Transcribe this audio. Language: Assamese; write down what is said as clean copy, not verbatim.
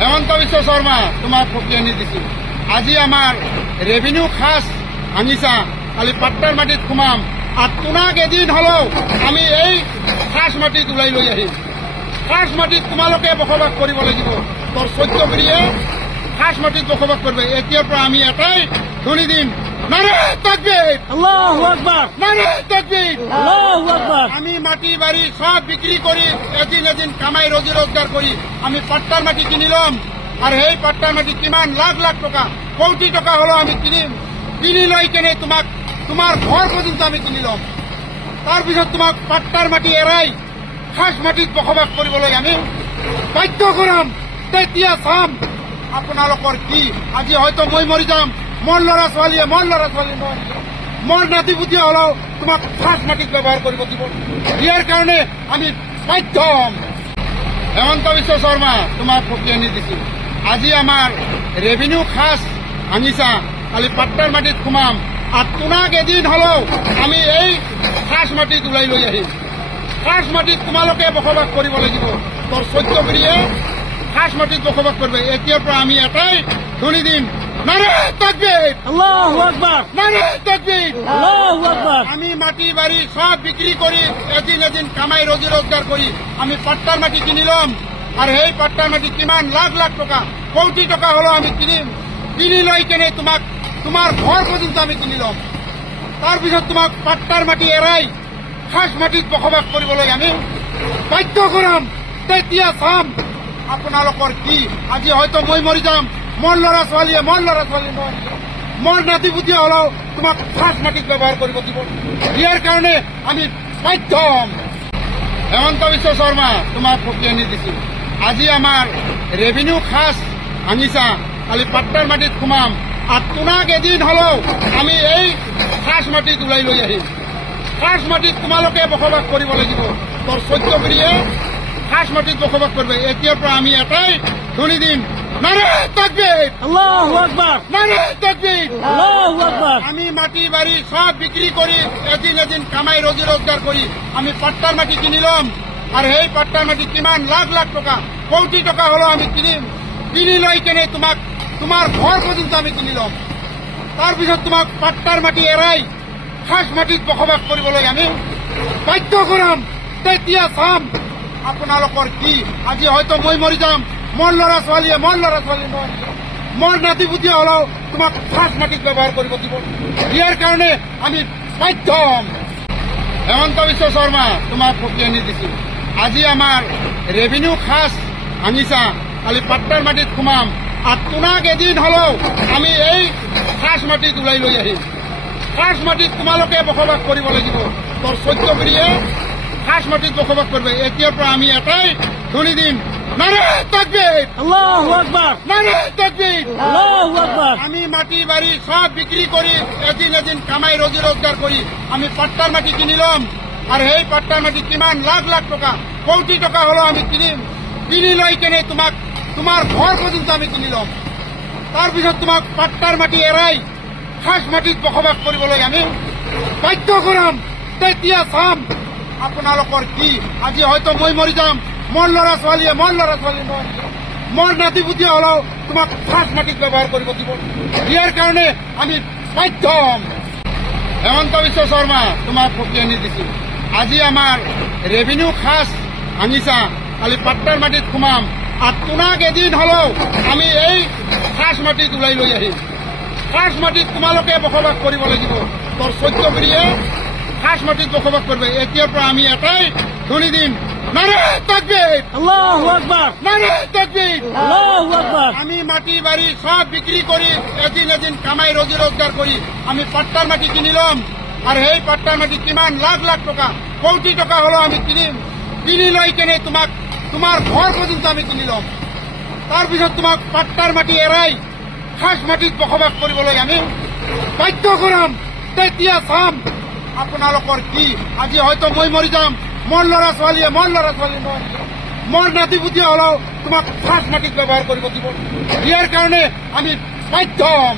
হেমন্ত বিশ্ব শৰ্মা তোমাক ফকিয়ে আনি দিছো। আজি আমাৰ ৰেভিনিউ খাস ভাঙিছা, কালি পাট্টাৰ মাটিত সোমাম আৰু তোমাক এদিন হলেও আমি এই খাস মাটিত ওলাই লৈ আহিম। খাস মাটিত তোমালোকে বসবাস কৰিব লাগিব। তোৰ 14 পিঢ়িয়ে খাস মাটিত বসবাস কৰিব। এতিয়াৰ পৰা আমি এটাই ধ্বনি দিম, নাৰে তাকবীৰ, আল্লাহু আকবাৰ, নাৰে তাকবীৰ, আল্লাহু আকবার। আমি মাটি বাড়ি সব বিক্রি করে এদিন এদিন কামাই রোজি রোজগার করি আমি পাট্টার মাটি কিনি লম। আর সেই পাট্টার মাটি কিমান লাখ লাখ টাকা, কোটি টাকা হলো আমি কিনিম। কিনি লৈ কেনে তোমাক তোমার ঘর পর্যন্ত আমি কিনি লম। তাৰপিছত তোমাক পাট্টাৰ মাটি এৰাই খাস মাটিত বসবাস কৰিবলৈ আমি বাধ্য কৰাম। তেতিয়া চাম আপোনালোকৰ কি। আজি হয়তো মই মৰি যাম, মোৰ ল'ৰা ছোৱালীয়ে মোৰ নাতি পুতি হলেও তোমাক খাস মাটিত ব্যৱহাৰ কৰিব দিব। ইয়াৰ কাৰণে আমি বাধ্য হম। হেমন্ত বিশ্ব শৰ্মা তোমাক ফকিয়ে আনি দিছো। আজি আমাৰ ৰেভিনিউ খাস ভাঙিছা, কালি পাট্টাৰ মাটিত সোমাম আৰু তোমাক এদিন হলেও আমি এই খাস মাটিত ওলাই লৈ আহিম। খাস মাটিত তোমালোকে বসবাস কৰিব লাগিব। তোৰ 14 পিঢ়িয়ে খাস মাটিত বসবাস কৰিব। এতিয়াৰ পৰা আমি এটাই ধ্বনি দিম, নাৰে তাকবীৰ, আল্লাহু আকবাৰ, নাৰে তাকবীর, আল্লাহু আকবার। আমি মাটি বাড়ি সব বিক্রি করি এদিন এদিন কামাই রোজি রোজগার করি আমি পাট্টার মাটি কিনি লম। আর সেই পাট্টার মাটি কিমান লাখ লাখ টাকা, কোটি টাকা হলো আমি কিনিম। কিনি লৈ কেনে তোমাক তোমার ঘর পর্যন্ত আমি কিনি লম। তাৰপিছত তোমাক পাট্টাৰ মাটি এৰাই খাস মাটিত বসবাস কৰিবলৈ আমি বাধ্য কৰাম। তেতিয়া চাম আপোনালোকৰ কি। আজি হয়তো মই মৰি যাম, মোৰ ল'ৰা ছোৱালীয়ে মোৰ নাতি পুতি হলেও তোমাক খাস মাটিত ব্যৱহাৰ কৰিব দিব। ইয়াৰ কাৰণে আমি বাধ্য হম। হেমন্ত বিশ্ব শৰ্মা তোমাক ফকিয়ে আনি দিছো। আজি আমাৰ ৰেভিনিউ খাস ভাঙিছা, কালি পাট্টাৰ মাটিত সোমাম আৰু তোমাক এদিন হলেও আমি এই খাস মাটিত ওলাই লৈ আহিম। খাস মাটিত তোমালোকে বসবাস কৰিব লাগিব। তোৰ 14 পিঢ়িয়ে খাস মাটিত বসবাস কৰিব। এতিয়াৰ পৰা আমি এটাই ধ্বনি দিম, নাৰে তাকবীৰ, আল্লাহু আকবার, নারে তাকবীর, আল্লাহু আকবার। আমি মাটি বাড়ি সব বিক্রি করি এদিন এদিন কামাই রোজি রোজগার করি আমি পাট্টার মাটি কিনি লম। আর সেই পাট্টার মাটি কিমান লাখ লাখ টাকা, কোটি টাকা হলো আমি কিনিম। কিনি লৈ কেনে তোমাক তোমার ঘর পর্যন্ত আমি কিনি লম। তাৰপিছত তোমাক পাট্টাৰ মাটি এৰাই খাস মাটিত বসবাস কৰিবলৈ আমি বাধ্য কৰাম। তেতিয়া চাম আপোনালোকৰ কি। আজি হয়তো মই মৰি যাম, মোৰ ল'ৰা ছোৱালীয়ে মোৰ নাতি পুতি হলেও তোমাক খাস মাটিত ব্যৱহাৰ কৰিব দিব। ইয়াৰ কাৰণে আমি বাধ্য হম। হেমন্ত বিশ্ব শৰ্মা তোমাক ফকিয়ে আনি দিছো। আজি আমাৰ ৰেভিনিউ খাস ভাঙিছা, কালি পাট্টাৰ মাটিত সোমাম আৰু তোমাক এদিন হলেও আমি এই খাস মাটিত ওলাই লৈ আহিম। খাস মাটিত তোমালোকে বসবাস কৰিব লাগিব। তোৰ 14 পিঢ়িয়ে খাস মাটিত বসবাস কৰিব। এতিয়াৰ পৰা আমি এটাই ধ্বনি দিম, নারে তাকবীর, আল্লাহু আকবার, নারে তাকবীর, আল্লাহু আকবার। আমি মাটি বাড়ি সব বিক্রি করি এদিন এদিন কামাই রোজি রোজগার করি আমি পাট্টার মাটি কিনি লম। আর সেই পাট্টার মাটি কিমান লাখ লাখ টাকা, কোটি টাকা হলো আমি কিনিম। কিনি লৈ কেনে তোমাক তোমার ঘর পর্যন্ত আমি কিনি লম। তাৰপিছত তোমাক পাট্টাৰ মাটি এৰাই খাস মাটিত বসবাস কৰিবলৈ আমি বাধ্য কৰাম। তেতিয়া চাম আপোনালোকৰ কি। আজি হয়তো মই মৰি যাম, মোৰ ল'ৰা ছোৱালীয়ে মোৰ নাতি পুতি হলেও তোমাক খাস মাটিত ব্যৱহাৰ কৰিব দিব। ইয়াৰ কাৰণে আমি বাধ্য হম। হেমন্ত বিশ্ব শৰ্মা তোমাক ফকিয়ে আনি দিছো। আজি আমাৰ ৰেভিনিউ খাস ভাঙিছা, কালি পাট্টাৰ মাটিত সোমাম আৰু তোমাক এদিন হলেও আমি এই খাস মাটিত ওলাই লৈ আহিম। খাস মাটিত তোমালোকে বসবাস কৰিব লাগিব। তোৰ 14 পিঢ়িয়ে খাস মাটিত বসবাস কৰিব। এতিয়াৰ পৰা আমি এটাই ধ্বনি দিম, নারে তাকবীর, আল্লাহু আকবার, নারে তাকবীর, আল্লাহু আকবার। আমি মাটি বাড়ি সব বিক্রি করি এদিন এদিন কামাই রোজি রোজগার করি আমি পাট্টার মাটি কিনি লম। আর সেই পাট্টার মাটি কিমান লাখ লাখ টাকা, কোটি টাকা হলো আমি কিনিম। কিনি লৈ কেনে তোমাক তোমার ঘর পর্যন্ত আমি কিনি লম। তাৰপিছত তোমাক পাট্টাৰ মাটি এৰাই খাস মাটিত বসবাস কৰিবলৈ আমি বাধ্য কৰাম। তেতিয়া চাম আপোনালোকৰ কি। আজি হয়তো মই মৰি যাম, মোৰ ল'ৰা ছোৱালীয়ে মোৰ নাতি পুতি হলেও তোমাক খাস মাটিত ব্যৱহাৰ কৰিব দিব। ইয়াৰ কাৰণে আমি বাধ্য হম।